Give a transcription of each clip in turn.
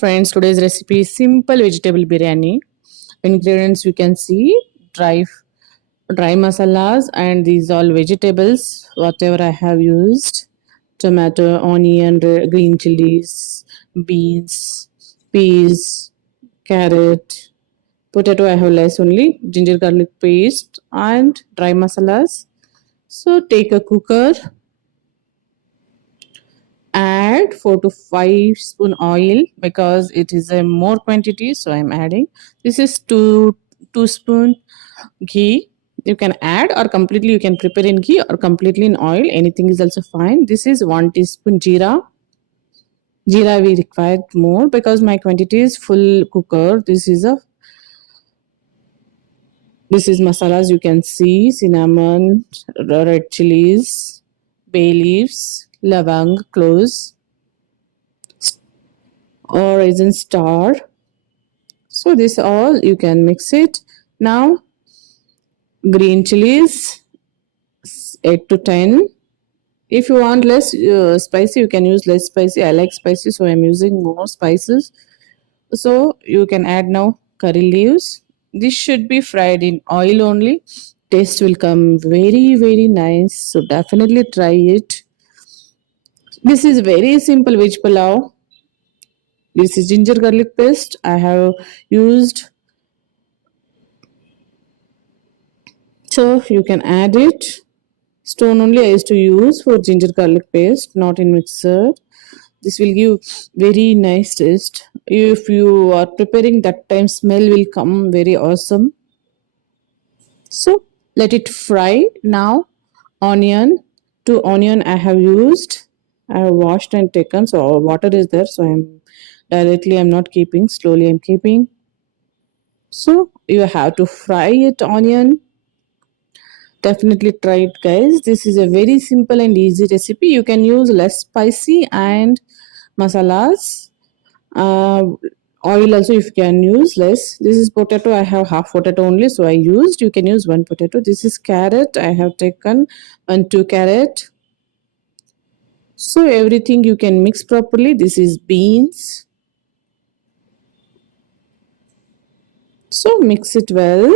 friends, today's recipe is simple vegetable biryani. Ingredients you can see dry masalas, and these all vegetables whatever I have used: tomato, onion, green chilies, beans, peas, carrot, potato. I have less only, ginger garlic paste and dry masalas. So take a cooker, add 4 to 5 spoon oil because it is a more quantity, so I'm adding. This is 2 spoon ghee. You can add or completely you can prepare in ghee or completely in oil, anything is also fine. This is 1 teaspoon jeera we required more because my quantity is full cooker. This is masalas, you can see: cinnamon, red chilies, bay leaves, lavang, cloves, or raisin star. So this all you can mix it. Now green chilies 8 to 10. If you want less spicy, you can use less spicy. I like spicy, so I'm using more spices. So you can add now curry leaves. This should be fried in oil only. Taste will come very nice. So definitely try it. This is very simple veg pulao. This is ginger garlic paste. I have used, so you can add it. Stone only I used to use for ginger garlic paste, not in mixer. This will give very nice taste. If you are preparing that time, smell will come very awesome. So let it fry. Now onion, 2 onion I have used. I have washed and taken, so water is there, so I'm not keeping, slowly I'm keeping. So you have to fry it, onion. Definitely try it, guys. This is a very simple and easy recipe. You can use less spicy and masalas. Oil also if you can use less. This is potato. I have half potato only, so I used. You can use 1 potato. This is carrot. I have taken 2 carrot. So everything you can mix properly. This is beans. So mix it well.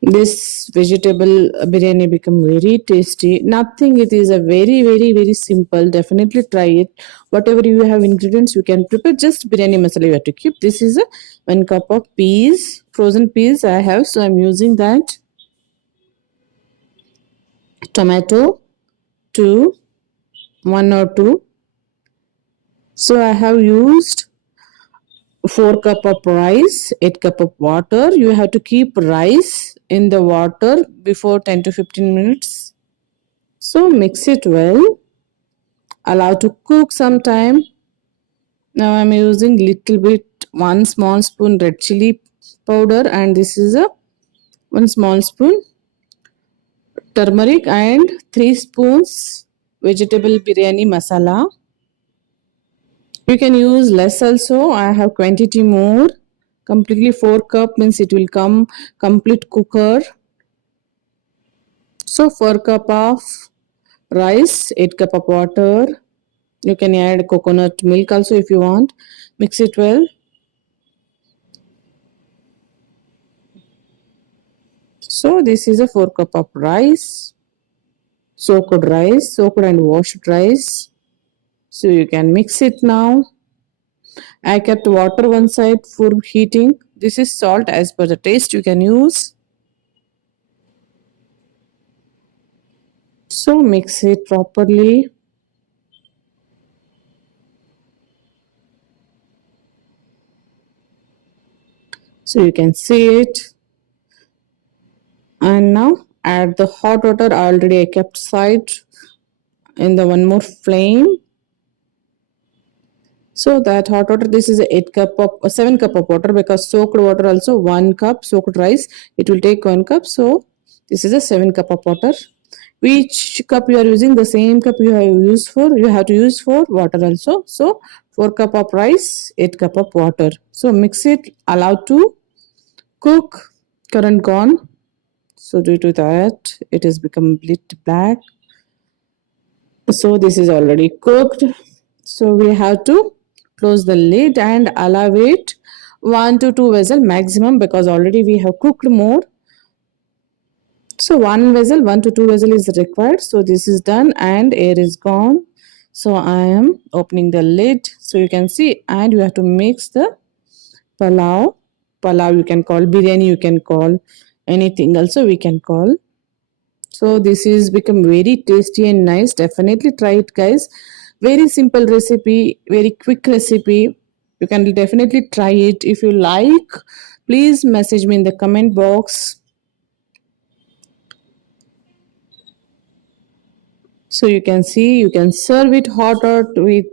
This vegetable biryani become very tasty. Nothing, it is a very simple. Definitely try it. Whatever you have ingredients, you can prepare. Just biryani masala you have to keep. This is a 1 cup of peas, frozen peas I have, so I'm using that. Tomato 2, 1 or 2. So I have used 4 cup of rice, 8 cup of water. You have to keep rice in the water before 10 to 15 minutes. So mix it well. Allow to cook some time. Now I'm using little bit, 1 small spoon red chili powder, and this is a 1 small spoon turmeric and 3 spoons vegetable biryani masala. You can use less also. I have quantity more. Completely 4 cup means it will come complete cooker. So 4 cup of rice, 8 cup of water. You can add coconut milk also if you want. Mix it well. So this is a 4 cup of rice, soaked and washed rice. So you can mix it now. I kept water one side for heating. This is salt as per the taste you can use. So mix it properly. So you can see it. And now add the hot water. Already I kept side in the one more flame. So that hot water, this is a 7 cup of water because soaked water also 1 cup, soaked rice it will take 1 cup. So this is a 7 cup of water. Which cup you are using, the same cup you have to use for water also. So 4 cup of rice, 8 cup of water. So mix it, allow to cook. Current gone, so due to that it has become a bit black. So this is already cooked. So we have to close the lid and allow it 1 to 2 vessel maximum, because already we have cooked more. So one vessel, 1 to 2 vessel is required. So this is done and air is gone. So I am opening the lid, so you can see, and you have to mix the palau. Palau you can call, biryani you can call, anything also we can call. So this is become very tasty and nice. Definitely try it, guys. Very simple recipe, very quick recipe. You can definitely try it. If you like, please message me in the comment box. So you can see, you can serve it hot or with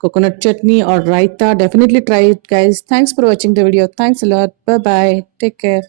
coconut chutney or raita. Definitely try it, guys. Thanks for watching the video. Thanks a lot. Bye bye. Take care.